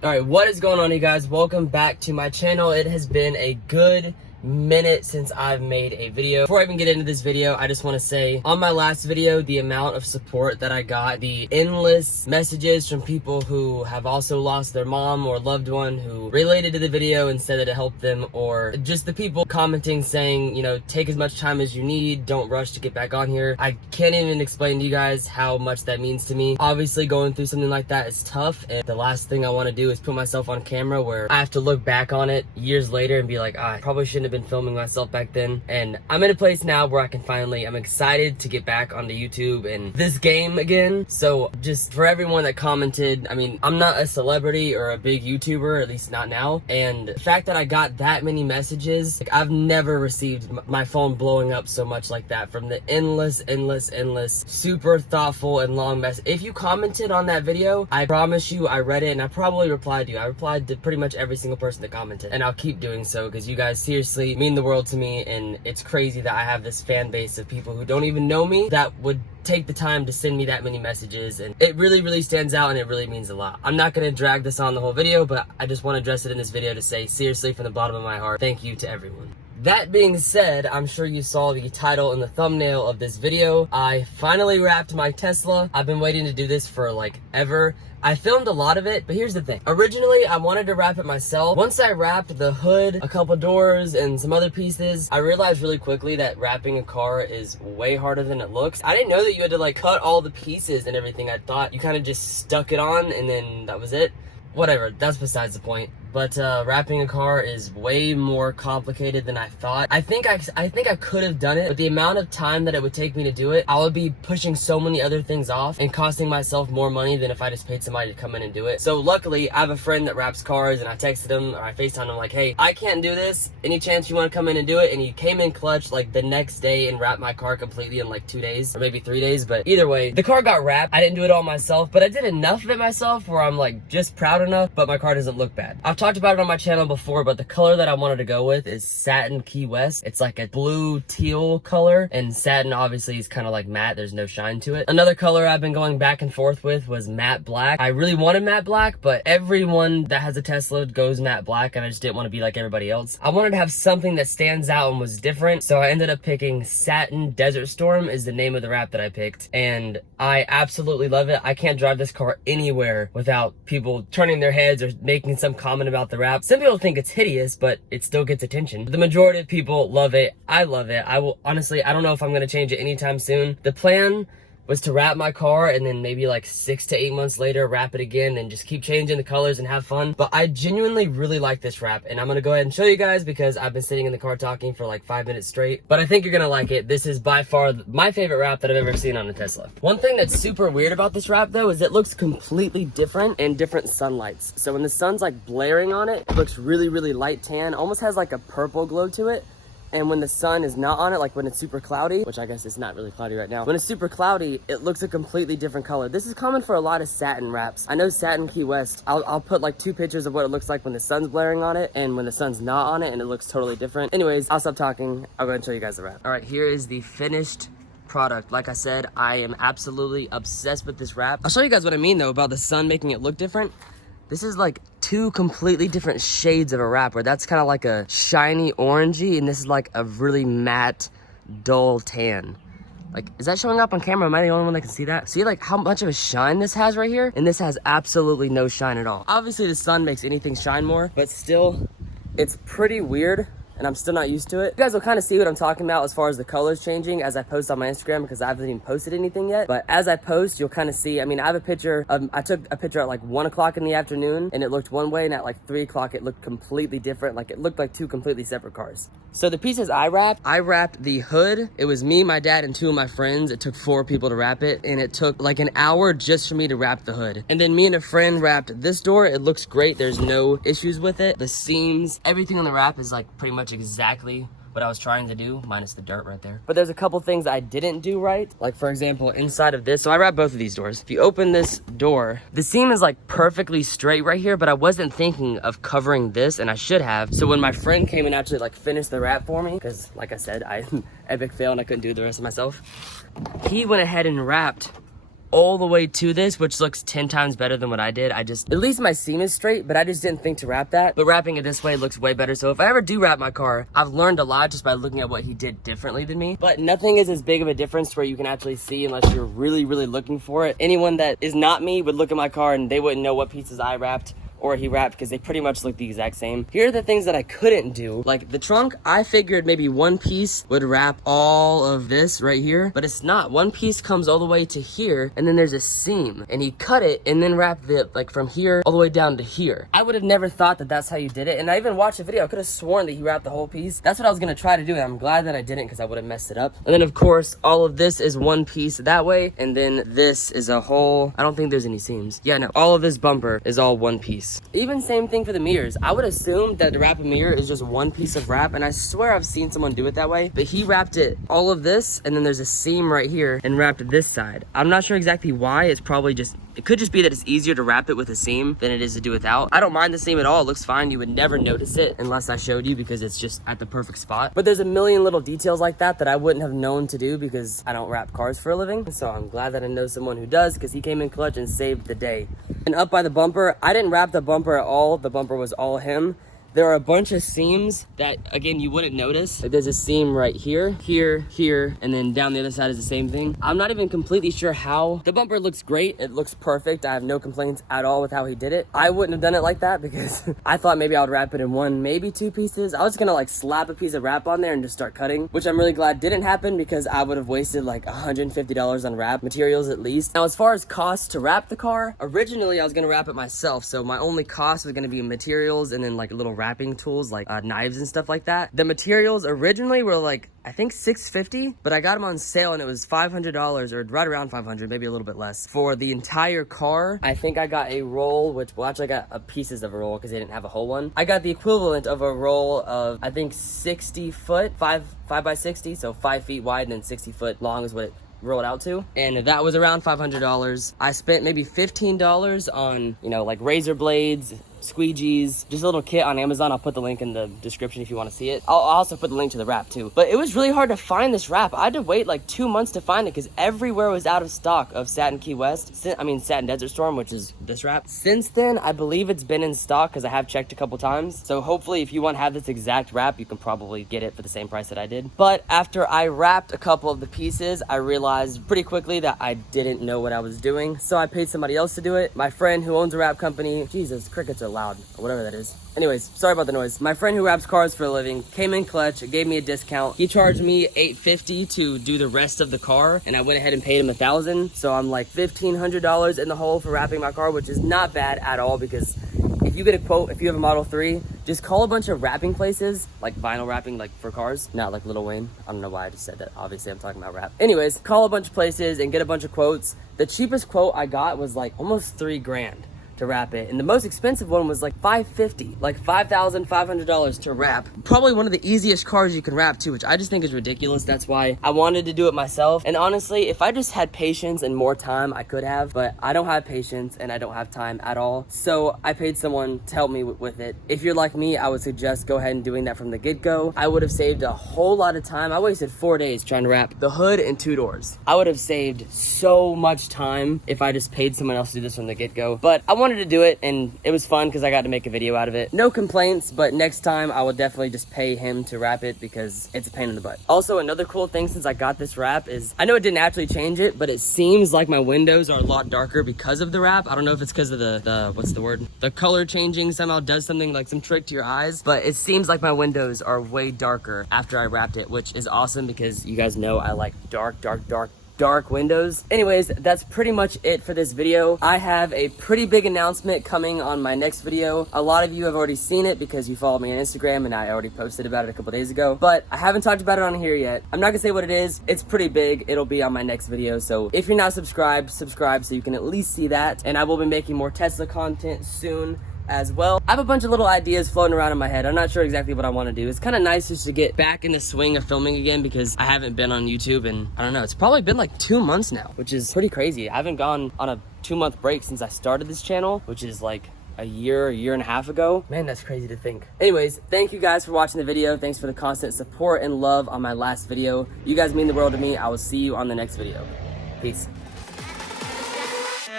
Alright, what is going on, you guys? Welcome back to my channel. It has been a good minute since I've made a video. Before I even get into this video, I just want to say on my last video, the amount of support that I got, the endless messages from people who have also lost their mom or loved one who related to the video and said that it helped them, or just the people commenting saying, you know, take as much time as you need, don't rush to get back on here. I can't even explain to you guys how much that means to me. Obviously, going through something like that is tough, and the last thing I want to do is put myself on camera where I have to look back on it years later and be like, I probably shouldn't have been filming myself back then. And I'm in a place now where I can finally, I'm excited to get back onto YouTube and this game again. So just for everyone that commented, I mean, I'm not a celebrity or a big YouTuber, at least not now. And the fact that I got that many messages, like, I've never received my phone blowing up so much like that from the endless, super thoughtful and long message. If you commented on that video, I promise you I read it and I probably replied to you. I replied to pretty much every single person that commented, and I'll keep doing so because you guys seriously mean the world to me, and it's crazy that I have this fan base of people who don't even know me that would take the time to send me that many messages, and it really stands out, and it really means a lot. I'm not gonna drag this on the whole video, but I just want to address it in this video to say seriously from the bottom of my heart, thank you to everyone. That being said, I'm sure you saw the title and the thumbnail of this video. I finally wrapped my Tesla. I've been waiting to do this for like ever. I filmed a lot of it, but here's the thing. Originally, I wanted to wrap it myself. Once I wrapped the hood, a couple doors, and some other pieces, I realized really quickly that wrapping a car is way harder than it looks. I didn't know that you had to like cut all the pieces and everything. I thought you kind of just stuck it on and then that was it. Whatever, that's besides the point. But wrapping a car is way more complicated than I thought. I think I could have done it, but the amount of time that it would take me to do it, I would be pushing so many other things off and costing myself more money than if I just paid somebody to come in and do it. So luckily, I have a friend that wraps cars, and I texted him or I FaceTimed him like, hey, I can't do this. Any chance you want to come in and do it? And he came in clutch like the next day and wrapped my car completely in like 2 days or maybe 3 days. But either way, the car got wrapped. I didn't do it all myself, but I did enough of it myself where I'm like just proud enough, but my car doesn't look bad. I've talked about it on my channel before, but the color that I wanted to go with is Satin Key West. It's like a blue teal color, and satin obviously is kind of like matte. There's no shine to it. Another color I've been going back and forth with was matte black. I really wanted matte black, but everyone that has a Tesla goes matte black, and I just didn't want to be like everybody else. I wanted to have something that stands out and was different, so I ended up picking Satin Desert Storm is the name of the wrap that I picked, and I absolutely love it. I can't drive this car anywhere without people turning their heads or making some comment about the wrap. Some people think it's hideous, but it still gets attention. The majority of people love it. I love it. I will honestly, I don't know if I'm going to change it anytime soon. The plan was to wrap my car and then maybe like 6 to 8 months later wrap it again and just keep changing the colors and have fun. But I genuinely really like this wrap, and I'm gonna go ahead and show you guys because I've been sitting in the car talking for like 5 minutes straight. But I think you're gonna like it. This is by far my favorite wrap that I've ever seen on a Tesla. One thing that's super weird about this wrap though is it looks completely different in different sunlights. So when the sun's like blaring on it, it looks really light tan, almost has like a purple glow to it. And when the sun is not on it, like when it's super cloudy, which I guess it's not really cloudy right now, when it's super cloudy, it looks a completely different color. This is common for a lot of satin wraps. I know Satin Key West, I'll put like 2 pictures of what it looks like when the sun's blaring on it and when the sun's not on it, and it looks totally different. Anyways, I'll stop talking. I'll go ahead and show you guys the wrap. All right, here is the finished product. Like I said, I am absolutely obsessed with this wrap. I'll show you guys what I mean though about the sun making it look different. This is like 2 completely different shades of a wrap, where that's kind of like a shiny orangey, and this is like a really matte, dull tan. Like, is that showing up on camera? Am I the only one that can see that? See like how much of a shine this has right here? And this has absolutely no shine at all. Obviously the sun makes anything shine more, but still, it's pretty weird. And I'm still not used to it. You guys will kind of see what I'm talking about as far as the colors changing as I post on my Instagram, because I haven't even posted anything yet. But as I post, you'll kind of see, I mean, I have a picture of, I took a picture at like 1 o'clock in the afternoon and it looked one way, and at like 3 o'clock it looked completely different. Like it looked like 2 completely separate cars. So the pieces I wrapped the hood. It was me, my dad, and 2 of my friends. It took 4 people to wrap it, and it took like an hour just for me to wrap the hood. And then me and a friend wrapped this door. It looks great. There's no issues with it. The seams, everything on the wrap is like pretty much exactly what I was trying to do, minus the dirt right there. But there's a couple things I didn't do right. Like for example, inside of this, so I wrapped both of these doors. If you open this door, the seam is like perfectly straight right here, but I wasn't thinking of covering this, and I should have. So when my friend came and actually like finished the wrap for me, because like I said, I epic fail and I couldn't do the rest of myself, he went ahead and wrapped all the way to this, which looks 10 times better than what I did. At least my seam is straight, but I just didn't think to wrap that. But wrapping it this way looks way better. So if I ever do wrap my car, I've learned a lot just by looking at what he did differently than me. But nothing is as big of a difference where you can actually see unless you're really, really looking for it. Anyone that is not me would look at my car and they wouldn't know what pieces I wrapped or he wrapped because they pretty much look the exact same. Here are the things that I couldn't do. Like the trunk, I figured maybe one piece would wrap all of this right here, but it's not. One piece comes all the way to here and then there's a seam and he cut it and then wrapped it like from here all the way down to here. I would have never thought that that's how you did it. And I even watched a video. I could have sworn that he wrapped the whole piece. That's what I was gonna try to do and I'm glad that I didn't because I would have messed it up. And then of course, all of this is one piece that way and then this is a whole, I don't think there's any seams. Yeah, no, all of this bumper is all one piece. Even same thing for the mirrors. I would assume that the wrap a mirror is just one piece of wrap, and I swear I've seen someone do it that way, but he wrapped it all of this, and then there's a seam right here, and wrapped this side. I'm not sure exactly why. It's probably just, it could just be that it's easier to wrap it with a seam than it is to do without. I don't mind the seam at all. It looks fine. You would never notice it unless I showed you because it's just at the perfect spot. But there's a million little details like that that I wouldn't have known to do because I don't wrap cars for a living. So I'm glad that I know someone who does because he came in clutch and saved the day. And up by the bumper, I didn't wrap the bumper at all. The bumper was all him. There are a bunch of seams that, again, you wouldn't notice. Like there's a seam right here, here, here, and then down the other side is the same thing. I'm not even completely sure how. The bumper looks great. It looks perfect. I have no complaints at all with how he did it. I wouldn't have done it like that because I thought maybe I would wrap it in one, maybe two pieces. I was gonna like slap a piece of wrap on there and just start cutting, which I'm really glad didn't happen because I would have wasted like $150 on wrap materials at least. Now, as far as costs to wrap the car, originally I was gonna wrap it myself. So my only cost was gonna be materials and then like little wrapping tools like knives and stuff like that. The materials originally were like, I think $650, but I got them on sale and it was $500 or right around $500, maybe a little bit less for the entire car. I think I got a roll, which, well, actually I got pieces of a roll because they didn't have a whole one. I got the equivalent of a roll of, I think 60 foot, 5 by 60, so 5 feet wide and then 60 foot long is what it rolled out to, and that was around $500. I spent maybe $15 on, you know, like razor blades, squeegees, just a little kit on Amazon. I'll put the link in the description if you want to see it. I'll also put the link to the wrap too. But it was really hard to find this wrap. I had to wait like 2 months to find it because everywhere was out of stock of Satin Key West. Satin Desert Storm, which is this wrap. Since then, I believe it's been in stock because I have checked a couple times. So hopefully if you want to have this exact wrap, you can probably get it for the same price that I did. But after I wrapped a couple of the pieces, I realized pretty quickly that I didn't know what I was doing. So I paid somebody else to do it. My friend who owns a wrap company, Jesus, crickets are loud, or whatever that is. Anyways, sorry about the noise. My friend who wraps cars for a living came in clutch, gave me a discount. He charged me $850 to do the rest of the car, and I went ahead and paid him $1,000. So I'm like $1,500 in the hole for wrapping my car, which is not bad at all because if you get a quote, if you have a Model 3, just call a bunch of wrapping places, like vinyl wrapping, like for cars, not like Lil Wayne. I don't know why I just said that. Obviously, I'm talking about wrap. Anyways, call a bunch of places and get a bunch of quotes. The cheapest quote I got was like almost $3,000 to wrap it, and the most expensive one was like $550, like $5,500 to wrap. Probably one of the easiest cars you can wrap too, which I just think is ridiculous. That's why I wanted to do it myself. And honestly, if I just had patience and more time, I could have, but I don't have patience and I don't have time at all. So I paid someone to help me with it. If you're like me, I would suggest go ahead and doing that from the get-go. I would have saved a whole lot of time. I wasted 4 days trying to wrap the hood and 2 doors. I would have saved so much time if I just paid someone else to do this from the get-go. But I wanted to do it and it was fun because I got to make a video out of it. No complaints, but next time I will definitely just pay him to wrap it because it's a pain in the butt. Also, another cool thing since I got this wrap is, I know it didn't actually change it, but it seems like my windows are a lot darker because of the wrap. I don't know if it's because of the what's the word? The color changing somehow does something, like some trick to your eyes, but it seems like my windows are way darker after I wrapped it, which is awesome because you guys know I like dark windows. Anyways, that's pretty much it for this video. I have a pretty big announcement coming on my next video. A lot of you have already seen it because you followed me on Instagram and I already posted about it a couple days ago, but I haven't talked about it on here yet. I'm not gonna say what it is. It's pretty big. It'll be on my next video. So if you're not subscribed, subscribe so you can at least see that. And I will be making more Tesla content soon as well. I have a bunch of little ideas floating around in my head. I'm not sure exactly what I want to do. It's kind of nice just to get back in the swing of filming again because I haven't been on YouTube and I don't know, it's probably been like 2 months now, which is pretty crazy. I haven't gone on a 2-month break since I started this channel, which is like a year and a half ago. Man, that's crazy to think. Anyways, thank you guys for watching the video. Thanks for the constant support and love on my last video. You guys mean the world to me. I will see you on the next video. Peace.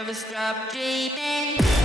never stop dreaming.